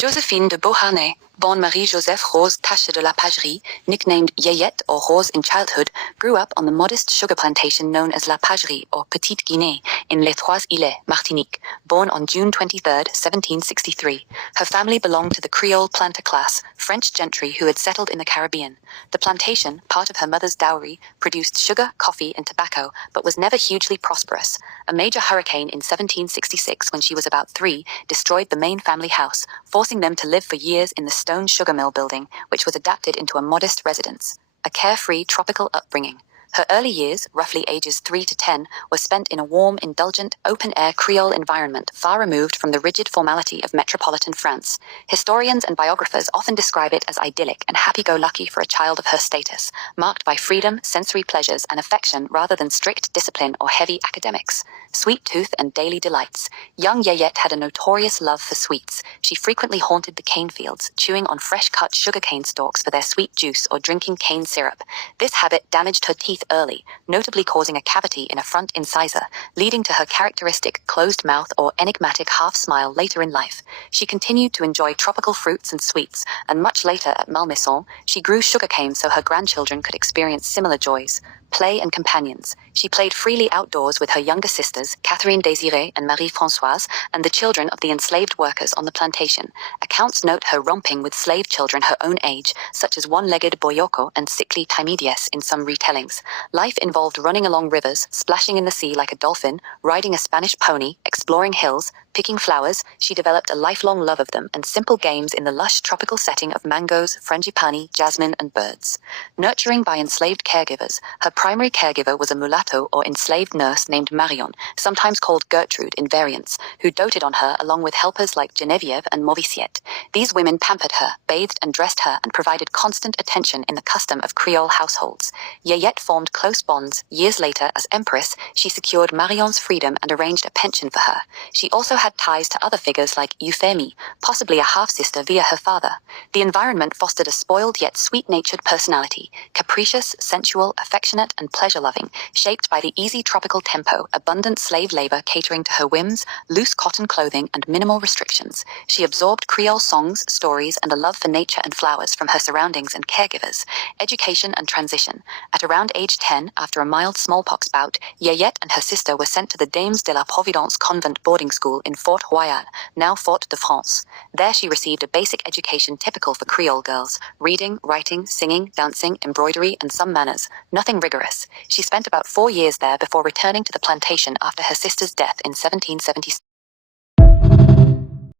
Joséphine de Beauharnais, born Marie-Joseph Rose Tache de la Pagerie, nicknamed Yayette or Rose in childhood, grew up on the modest sugar plantation known as La Pagerie or Petite Guinée in Les Trois Îles, Martinique, born on June 23, 1763. Her family belonged to the Creole planter class, French gentry who had settled in the Caribbean. The plantation, part of her mother's dowry, produced sugar, coffee, and tobacco, but was never hugely prosperous. A major hurricane in 1766, when she was about 3, destroyed the main family house, forcing them to live for years in the stone sugar mill building, which was adapted into a modest residence. A carefree, tropical upbringing. Her early years, roughly ages 3 to 10, were spent in a warm, indulgent, open-air Creole environment far removed from the rigid formality of metropolitan France. Historians and biographers often describe it as idyllic and happy-go-lucky for a child of her status, marked by freedom, sensory pleasures, and affection rather than strict discipline or heavy academics. Sweet tooth and daily delights. Young Yayette had a notorious love for sweets. She frequently haunted the cane fields, chewing on fresh-cut sugarcane stalks for their sweet juice or drinking cane syrup. This habit damaged her teeth early, notably causing a cavity in a front incisor, leading to her characteristic closed mouth or enigmatic half-smile later in life. She continued to enjoy tropical fruits and sweets, and much later at Malmaison, she grew sugarcane so her grandchildren could experience similar joys. Play and companions. She played freely outdoors with her younger sisters, Catherine Désirée and Marie-Françoise, and the children of the enslaved workers on the plantation. Accounts note her romping with slave children her own age, such as one-legged Boyoko and sickly Timidies in some retellings. Life involved running along rivers, splashing in the sea like a dolphin, riding a Spanish pony, exploring hills, picking flowers. She developed a lifelong love of them and simple games in the lush tropical setting of mangoes, frangipani, jasmine, and birds. Nurturing by enslaved caregivers, her primary caregiver was a mulatto or enslaved nurse named Marion, sometimes called Gertrude in variants, who doted on her along with helpers like Geneviève and Mauvisiette. These women pampered her, bathed and dressed her, and provided constant attention in the custom of Creole households. Yayette formed close bonds. Years later, as empress, she secured Marion's freedom and arranged a pension for her. She also had ties to other figures like Euphemie, possibly a half-sister via her father. The environment fostered a spoiled yet sweet-natured personality, capricious, sensual, affectionate, and pleasure-loving, shaped by the easy tropical tempo, abundant slave labor catering to her whims, loose cotton clothing, and minimal restrictions. She absorbed Creole songs, stories, and a love for nature and flowers from her surroundings and caregivers. Education and transition. At around age 10, after a mild smallpox bout, Yayette and her sister were sent to the Dames de la Providence convent boarding school in Fort Royal, now Fort de France. There she received a basic education typical for Creole girls: reading, writing, singing, dancing, embroidery, and some manners. Nothing rigorous. She spent about 4 years there before returning to the plantation after her sister's death in 1776.